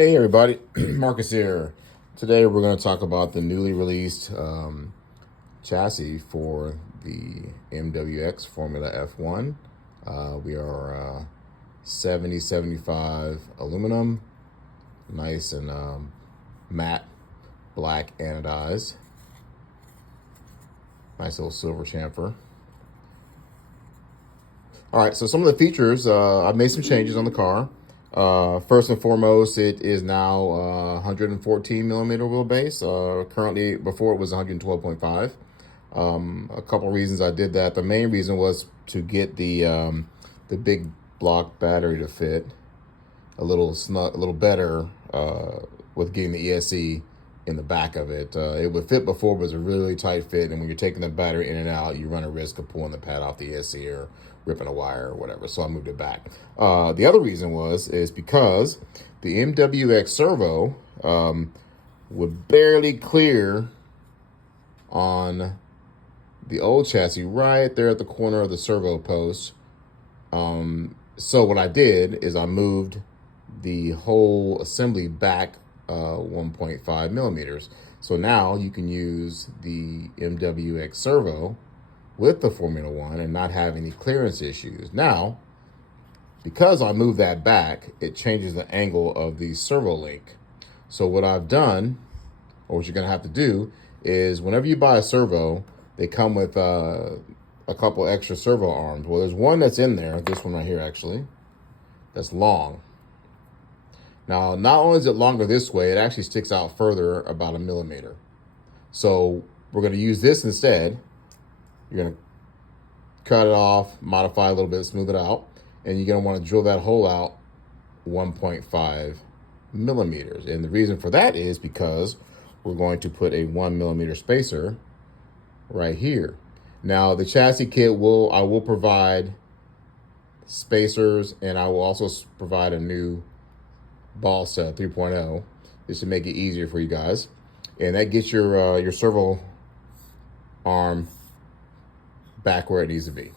Hey everybody, Marcus here. Today we're going to talk about the newly released chassis for the MWX Formula F1. We are 7075 aluminum, nice and matte black anodized. Nice little silver chamfer. All right, so some of the features, I've made some changes on the car. First and foremost, it is now 114 millimeter wheelbase. Currently, before it was 112.5. A couple reasons I did that. The main reason was to get the big block battery to fit a little better with getting the ESC in the back of it. It would fit before, but it was a really tight fit, and when you're taking the battery in and out, you run a risk of pulling the pad off the ESC or ripping a wire or whatever. So I moved it back. The other reason is because the MWX servo would barely clear on the old chassis right there at the corner of the servo post. So what I did is I moved the whole assembly back 1.5 millimeters. So now you can use the MWX servo with the Formula One and not have any clearance issues. Now, because I moved that back, it changes the angle of the servo link. So what I've done, or what you're gonna have to do, is whenever you buy a servo, they come with a couple extra servo arms. Well, there's one that's in there, this one right here actually, that's long. Now, not only is it longer this way, it actually sticks out further about 1 millimeter. So we're gonna use this instead. You're gonna cut it off, modify a little bit, smooth it out, and you're gonna wanna drill that hole out 1.5 millimeters. And the reason for that is because we're going to put a 1 millimeter spacer right here. Now the chassis kit I will provide spacers, and I will also provide a new ball set 3.0 just to make it easier for you guys. And that gets your servo arm back where it needs to be.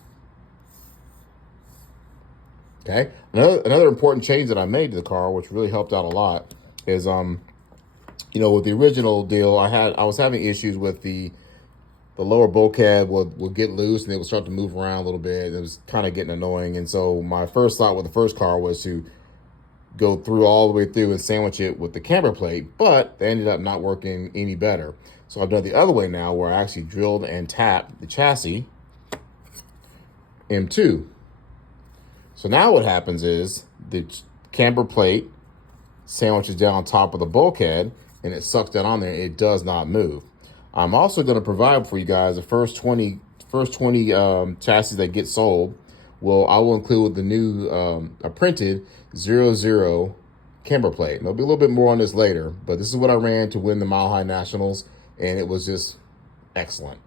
Okay. Another important change that I made to the car, which really helped out a lot, is with the original deal, I was having issues with the lower bulkhead would get loose and it would start to move around a little bit. It was kind of getting annoying. And so my first thought with the first car was to go through all the way through and sandwich it with the camber plate, but they ended up not working any better. So I've done the other way now, where I actually drilled and tapped the chassis M2. So now what happens is the camber plate sandwiches down on top of the bulkhead and it sucks down on there. It does not move. I'm also going to provide for you guys the first 20 chassis that get sold. I will include the new a printed 00 camber plate. And there'll be a little bit more on this later, but this is what I ran to win the Mile High Nationals, and it was just excellent.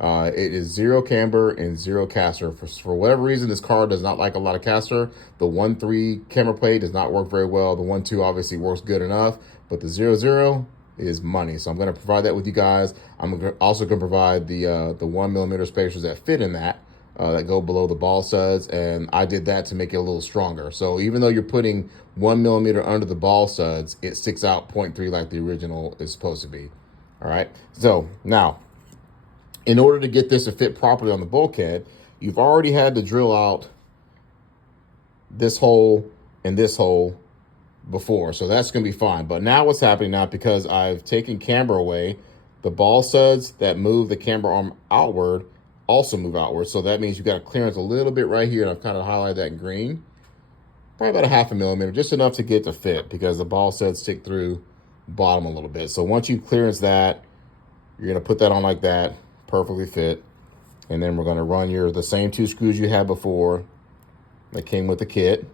It is 0 camber and 0 caster. For whatever reason, this car does not like a lot of caster. The 1.3 camber plate does not work very well. The 1.2 obviously works good enough, but the 00 is money. So I'm going to provide that with you guys. I'm also going to provide the 1 millimeter spacers that fit in that go below the ball studs, and I did that to make it a little stronger. So even though you're putting 1 millimeter under the ball studs, it sticks out 0.3 like the original is supposed to be. All right. So now, in order to get this to fit properly on the bulkhead, you've already had to drill out this hole and this hole before, so that's going to be fine. But now what's happening now, because I've taken camber away, the ball studs that move the camber arm outward also move outward. So that means you've got a clearance a little bit right here, and I've kind of highlighted that in green. Probably about 0.5 millimeter, just enough to get to fit, because the ball studs stick through bottom a little bit. So once you clearance that, you're going to put that on like that, perfectly fit. And then we're going to run the same 2 screws you had before that came with the kit.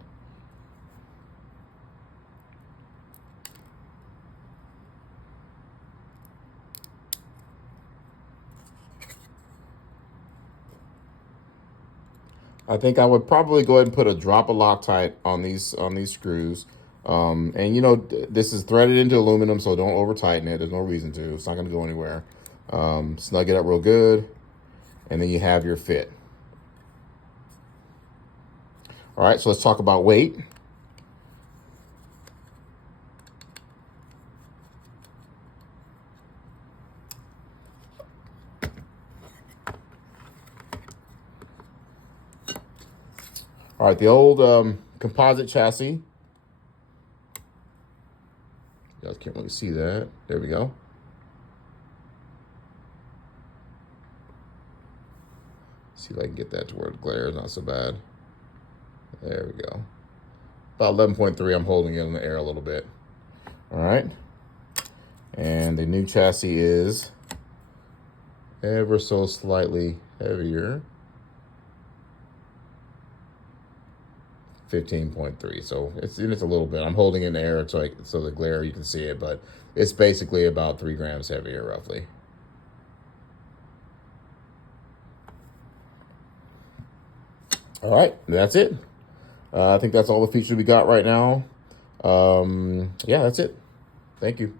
I think I would probably go ahead and put a drop of Loctite on these screws. And this is threaded into aluminum, so don't over tighten it. There's no reason to. It's not going to go anywhere. Snug it up real good, and then you have your fit. All right, so let's talk about weight. All right, the old composite chassis. You guys can't really see that. There we go. See if I can get that to where it glares, not so bad. There we go. About 11.3, I'm holding it in the air a little bit. All right. And the new chassis is ever so slightly heavier. 15.3, so it's a little bit. I'm holding it in the air so the glare you can see it, but it's basically about 3 grams heavier roughly. All right, that's it. I think that's all the features we got right now. Yeah, that's it. Thank you.